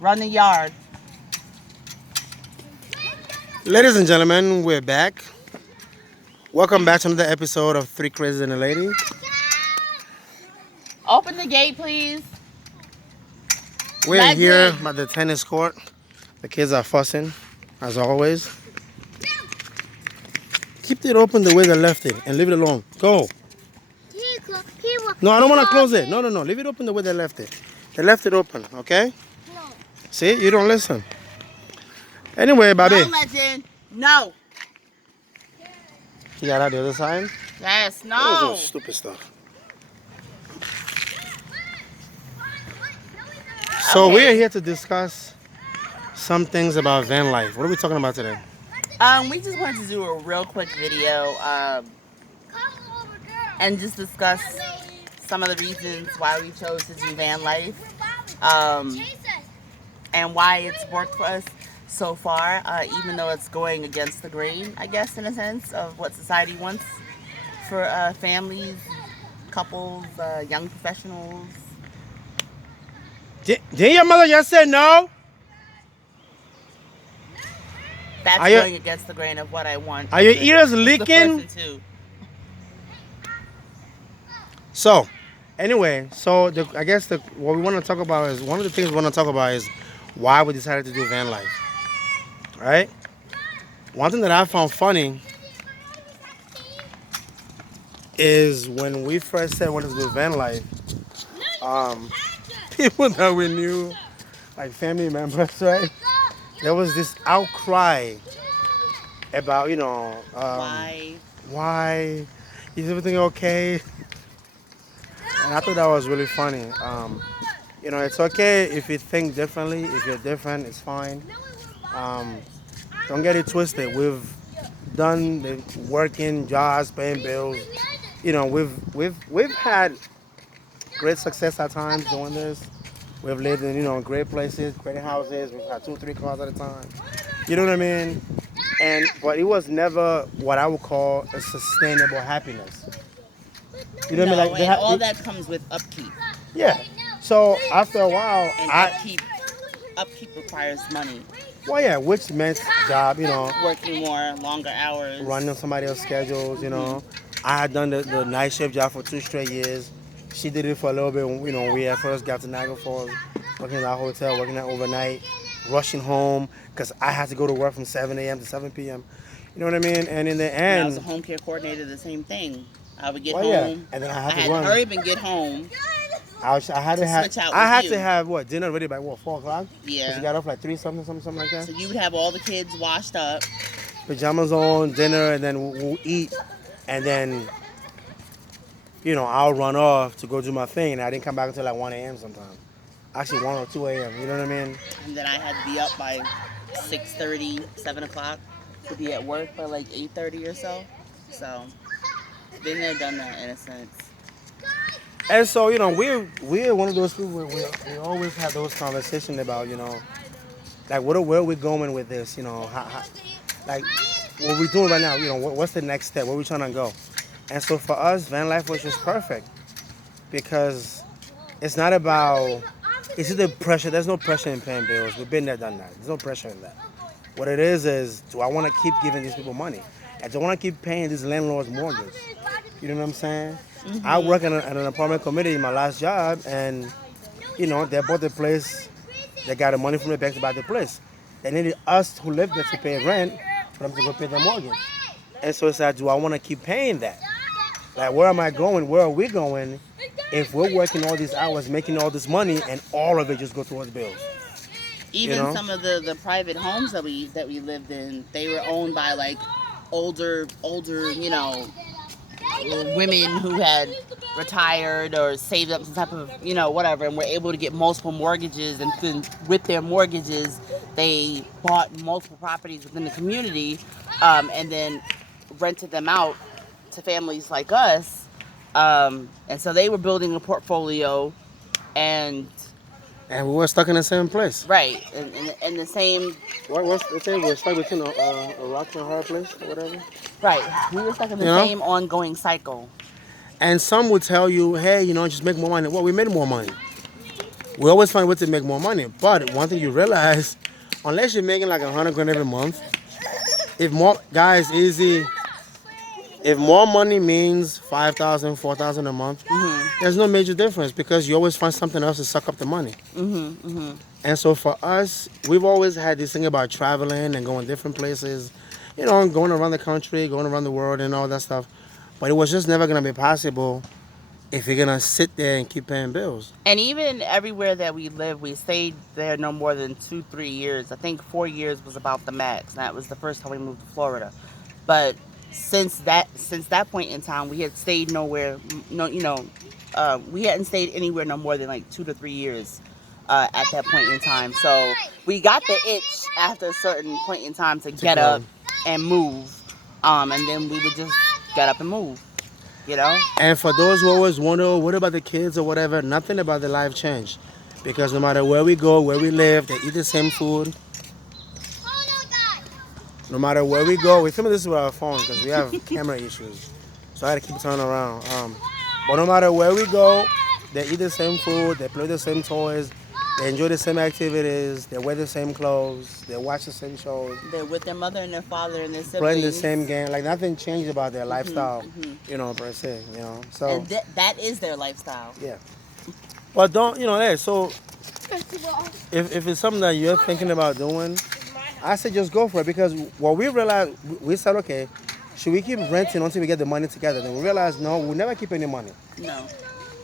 Run the yard. Ladies and gentlemen, we're back. Welcome back to another episode of Three Crazies and a Lady. Open the gate, please. We're here at the tennis court. The kids are fussing, as always. Keep it open the way they left it and leave it alone. Go. No, I don't want to close it. No. Leave it open the way they left it. They left it open, okay? No. See? You don't listen. Anyway, Bobby. No, Legend. No. You got out the other side? Yes, What is no. this stupid stuff? So we're here to discuss some things about van life. What are we talking about today? We just wanted to do a real quick video and just discuss some of the reasons why we chose to do van life and why it's worked for us so far, even though it's going against the grain, I guess, in a sense, of what society wants for families, couples, young professionals. Did your mother just say no? That's going against the grain of what I want. Are your ears leaking? So, anyway, I guess what we want to talk about is one of the things we want to talk about is why we decided to do van life. Right? One thing that I found funny is when we first said we wanted to do van life, people that we knew, like family members, right? There was this outcry about, why? Is everything okay? And I thought that was really funny. It's okay if you think differently. If you're different, it's fine. Don't get it twisted. We've done the working jobs, paying bills. We've had great success at times doing this. We've lived in, great places, great houses. We've had 2-3 cars at a time. You know what I mean? But it was never what I would call a sustainable happiness. You know what I mean? All that comes with upkeep. Yeah. So after a while, and upkeep requires money. Well, yeah, which meant job, working more, longer hours, running on somebody else's schedules. I had done the night shift job for 2 straight years. She did it for a little bit when we at first got to Niagara Falls, working in our hotel, working there overnight, rushing home because I had to go to work from 7 a.m. to 7 p.m. You know what I mean? And in the end, I was a home care coordinator. The same thing. I would get home, yeah. And then I had to hurry up and get home. I had to have dinner ready by 4 o'clock. Yeah. She got off like 3 something like that. So you would have all the kids washed up, pajamas on, dinner, and then we'll eat, and then I'll run off to go do my thing, and I didn't come back until like 1 a.m. sometimes. Actually 1 or 2 a.m. You know what I mean? And then I had to be up by 6:30, 7 o'clock to be at work by like 8:30 or so. So been there, done that in a sense. And so, we're one of those people where we always have those conversations about, like, where are we going with this? Like, what we're doing right now, what's the next step? Where are we trying to go? And so for us, van life was just perfect because it's not about, it's the pressure. There's no pressure in paying bills. We've been there, done that. There's no pressure in that. What it is do I want to keep giving these people money? And do I want to keep paying these landlords mortgage? You know what I'm saying? Mm-hmm. I work at an apartment committee in my last job, and, they bought the place. They got the money from the bank to buy the place. They needed us who live there to pay rent for them to go pay their mortgage. And so it's like, do I want to keep paying that? Like, where am I going? Where are we going if we're working all these hours, making all this money, and all of it just go towards bills? Even some of the private homes that we lived in, they were owned by like older, women who had retired or saved up some type of, whatever, and were able to get multiple mortgages, and then with their mortgages, they bought multiple properties within the community, and then rented them out to families like us, and so they were building a portfolio, and we were stuck in the same place. Right, and the same. What's the thing? We're stuck between a rock and a hard place, or whatever. Right, we were stuck in the same ongoing cycle. And some would tell you, hey, just make more money. Well, we made more money. we always find ways to make more money. But one thing you realize, unless you're making like 100 grand every month, if more guys easy, if more money means 5,000, 4,000 a month, there's no major difference because you always find something else to suck up the money. And so for us, we've always had this thing about traveling and going different places, you know, going around the country, going around the world and all that stuff. But it was just never going to be possible if you're going to sit there and keep paying bills. And even everywhere that we lived, we stayed there no more than 2-3 years. I think 4 years was about the max. That was the first time we moved to Florida. But since that point in time, we had stayed nowhere. We hadn't stayed anywhere no more than like 2 to 3 years at that point in time. So we got the itch after a certain point in time to get up and move, and then we would just get up and move. You know? And for those who always wonder, what about the kids or whatever, nothing about their life changed. Because no matter where we go, where we live, they eat the same food. No matter where we go, we film this with our phone because we have camera issues. So I had to keep turning around. But no matter where we go, they eat the same food, they play the same toys, they enjoy the same activities, they wear the same clothes, they watch the same shows. They're with their mother and their father and their siblings. Playing the same game. Like nothing changed about their lifestyle, you know, per se, you know. So and that is their lifestyle. Yeah. But don't, you know, hey, so if it's something that you're thinking about doing, I say just go for it because what we realized, we said, okay, should we keep renting until we get the money together? Then we realized, no, we'll never keep any money. No.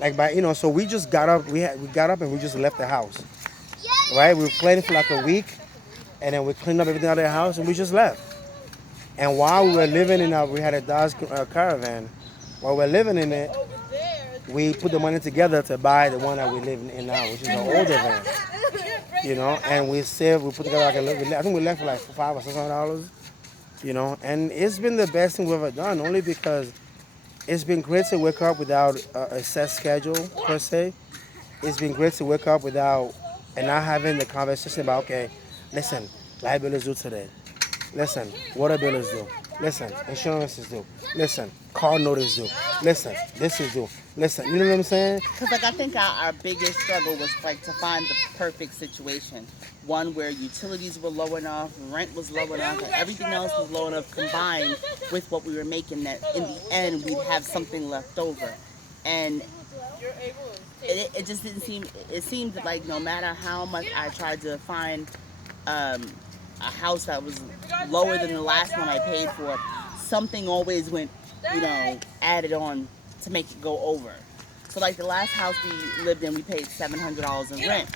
Like by, you know, so we just got up, we got up and we just left the house. Right? We were playing for like a week and then we cleaned up everything out of the house and we just left. And while we were living in we had a Dodge Caravan. While we were living in it, we put the money together to buy the one that we live in now, which is an older van. You know, and we saved, we put together like a little, I think we left for like $500 or $600, you know, and it's been the best thing we've ever done, only because it's been great to wake up without a set schedule, per se. It's been great to wake up without, and not having the conversation about, okay, listen, light bill is due today. Listen, water bill is due. Listen, insurance is due. Listen, car note is due. Listen, this is due. Listen, you know what I'm saying? Because like I think our biggest struggle was like to find the perfect situation. One where utilities were low enough, rent was low enough, and everything else was low enough combined with what we were making that in the end we'd have something left over. And it just didn't seem, it seemed like no matter how much I tried to find a house that was lower than the last one I paid for, something always went, you know, added on to make it go over. So like the last house we lived in, we paid $700 in rent.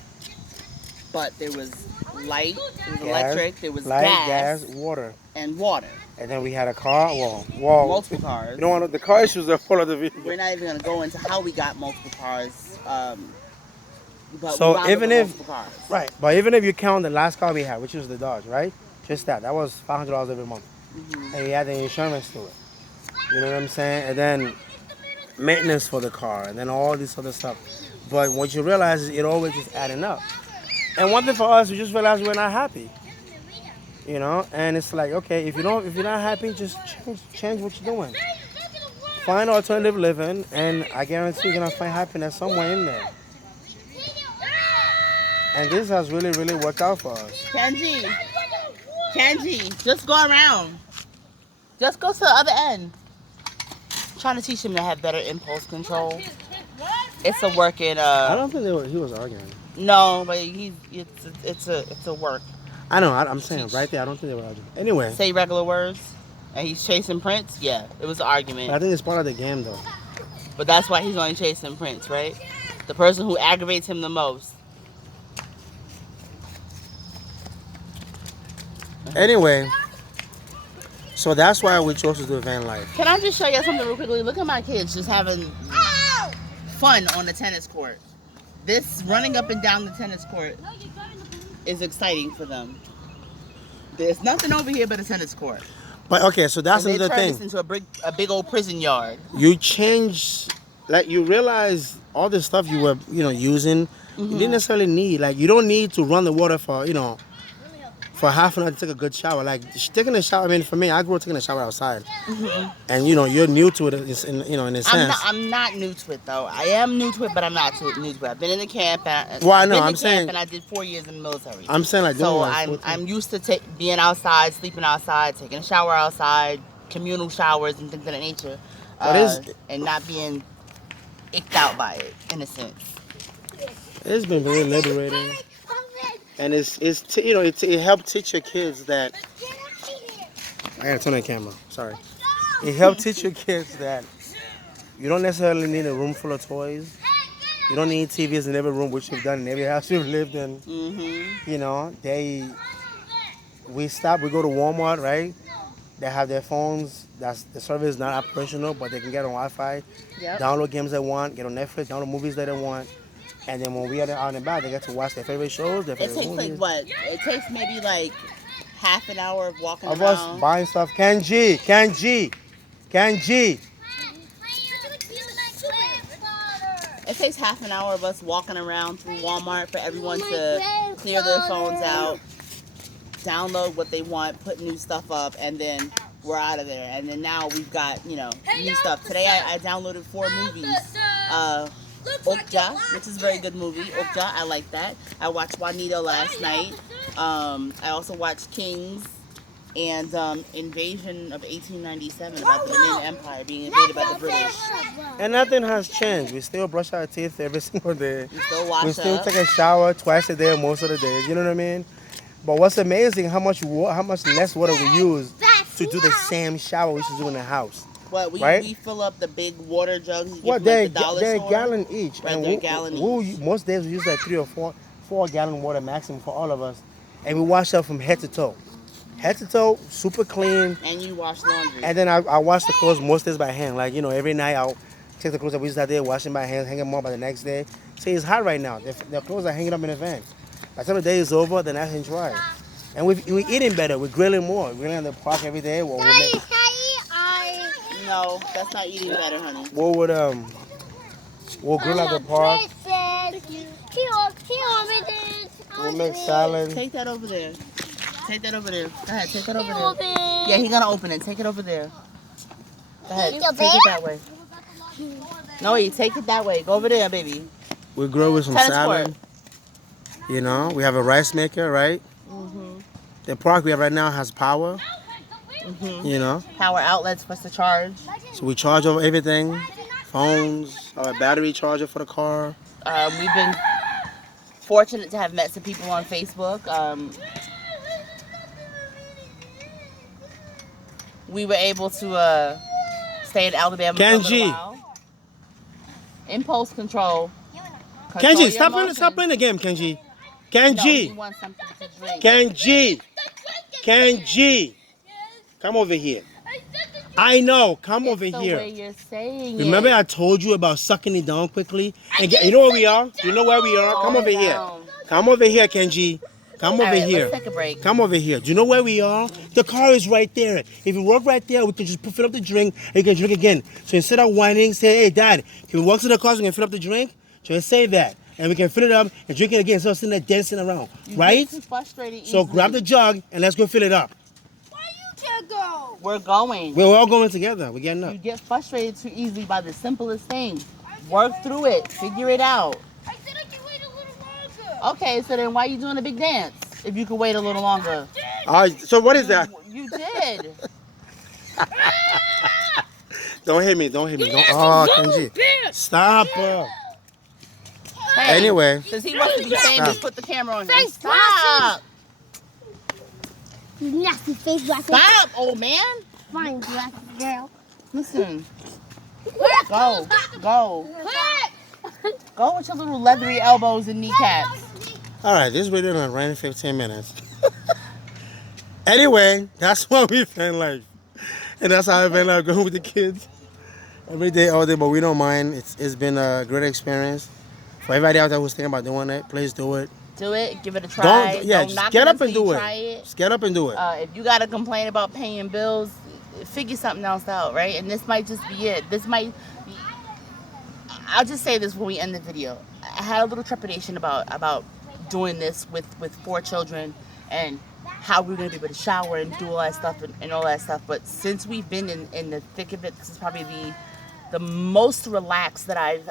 But there was light, there was electric, there was gas, water. And water. And then we had a car, multiple cars. You don't want the car issues are full of the video. We're not even going to go into how we got multiple cars. But so even if, cars. Right, but even if you count the last car we had, which was the Dodge, right? Just that was $500 every month. And we had the insurance to it. You know what I'm saying? And then maintenance for the car, and then all this other stuff. But what you realize is it always just adding up. And one thing for us, we just realized we're not happy. You know, and it's like, okay, if you're not happy, just change what you're doing. Find alternative living, and I guarantee you're gonna find happiness somewhere in there. And this has really, really worked out for us. Kenji, just go around. Just go to the other end. I'm trying to teach him to have better impulse control. It's a work in. I don't think he was arguing. No, but it's a work. I know. I'm saying right there. I don't think they were arguing. Anyway. Say regular words, and he's chasing Prince. Yeah, it was an argument. But I think it's part of the game, though. But that's why he's only chasing Prince, right? The person who aggravates him the most. Anyway, so that's why we chose to do van life. Can I just show you something real quickly? Look at my kids just having fun on the tennis court. This running up and down the tennis court is exciting for them. There's nothing over here but a tennis court. But okay, so that's another thing. This into a big old prison yard. You change, like you realize all the stuff you were, using, you didn't necessarily need. Like you don't need to run the water for, for half an hour to take a good shower. Like taking a shower. I mean, for me, I grew up taking a shower outside, Mm-hmm. and you're new to it. In a sense. I'm not new to it though. I am new to it, but I'm not new to it. I've been in the camp. Well, I I've know. been in I'm camp, saying. and I did 4 years in the military. I'm saying like doing so like I'm used to being outside, sleeping outside, taking a shower outside, communal showers and things of that nature, and not being icked out by it in a sense. It's been very liberating, and it helped teach your kids that. I gotta turn on the camera. Sorry. It helped teach your kids that you don't necessarily need a room full of toys. You don't need TVs in every room, which you've done in every house you've lived in. Mm-hmm. You know, we go to Walmart, right? They have their phones. The service is not operational, but they can get on Wi-Fi, Yep. download games they want, get on Netflix, download movies that they want, and then when we are out and about, they get to watch their favorite shows, their It favorite takes movies. like what? It takes maybe like half an hour of walking Of around. us buying stuff. Kenji. It takes half an hour of us walking around through Walmart for everyone to clear their phones out, download what they want, put new stuff up, and then we're out of there. And then now we've got, new stuff. Today I downloaded 4 movies. Okja, which is a very good movie. Okja, I like that. I watched Juanito last night. I also watched Kings and Invasion of 1897, about the Dominion Empire being invaded by the British. And nothing has changed. We still brush our teeth every single day. We still wash We still up. take a shower twice a day most of the days. You know what I mean? But what's amazing, how much less water we use to do the same shower we used to do in the house. What, right? we fill up the big water jugs you get Well, from, they're like, the dollar a store? gallon each. Right, And they're a gallon each. most days we use like 3 or 4 gallon water maximum for all of us. And we wash up from head to toe. Head to toe, super clean. And you wash laundry. And then I wash the clothes most days by hand. Like, every night I'll take the clothes that we used that day, wash them by hand, hang them up by the next day. See, it's hot right now. The clothes are hanging up in the van. By the time the day is over, they're nice and dry. And we're eating better. We're grilling more. We're grilling in the park every day. No, that's not eating better, honey. We'll grill at the park. We'll make salad. Take that over there. Take that over there. Go ahead, take it over there. Yeah, he's gonna open it. Take it over there. Go ahead, take it that way. No, you take it that way. Go over there, baby. We grill with some Tennis salad. court. We have a rice maker, right? Mm-hmm. The park we have right now has power. Mm-hmm. Power outlets for us to charge. So we charge over everything. Phones, our battery charger for the car. We've been fortunate to have met some people on Facebook. We were able to stay in Alabama for a Kenji. little while. Impulse control. Kenji, stop playing the game, Kenji. No, Kenji. he wants something to drink. Kenji. Come over here. I know. Come over It's the here. way you're saying Remember it. I told you about sucking it down quickly? And you know where we are? You know where we are? Come over here. Down. Come over here, Kenji. Come over All right, here. let's take a break. Come over here. Do you know where we are? The car is right there. If you walk right there, we can just fill up the drink and you can drink again. So instead of whining, say, hey, Dad, can we walk to the car so we can fill up the drink? Just say that. And we can fill it up and drink it again. So sitting there dancing around. You Right? get too frustrated So easily. grab the jug and let's go fill it up. Why you can't go? We're going. We're all going together. We're getting up. You get frustrated too easily by the simplest things. Work through it. Figure it out. I said I can wait a little longer. Okay, so then why are you doing a big dance if you could wait a little longer? All right, so what is that? You did. Don't hit me. Don't. Oh, Kenji. Stop. Hey, Anyway. since he wants to be famous, put the camera on him. Face Stop. You nasty face glasses. Stop, old man. Fine glasses, girl. Listen. Go. Go. Go with your little leathery elbows and kneecaps. All right, this video done ran 15 minutes. Anyway, that's what we've been like. And that's how I've been like going with the kids. Every day, all day, but we don't mind. It's been a great experience. For everybody out there who's thinking about doing it, please do it. Do it. Give it a try. Just knock get it up and until do you it. try it. Just get up and do it. If you got to complain about paying bills, figure something else out, right? And this might just be it. I'll just say this when we end the video. I had a little trepidation about doing this with 4 children and how we're gonna be able to shower and do all that stuff and all that stuff. But since we've been in the thick of it, this is probably the most relaxed that I've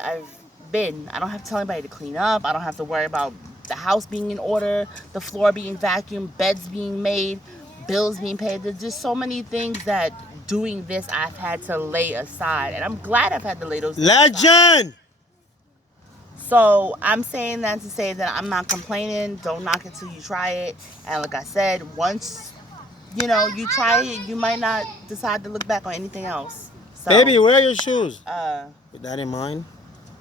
been. I don't have to tell anybody to clean up. I don't have to worry about the house being in order, the floor being vacuumed, beds being made, bills being paid. There's just so many things that doing this I've had to lay aside, and I'm glad I've had to lay those things aside. Legend. So I'm saying that to say that I'm not complaining. Don't knock it till you try it. And like I said, once you know you try it, you might not decide to look back on anything else. So, Baby, where are your shoes? With that in mind.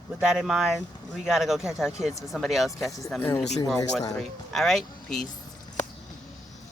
With that in mind, we gotta go catch our kids, but somebody else catches them, and And we'll it'll see be you World next War time. III. All right, peace.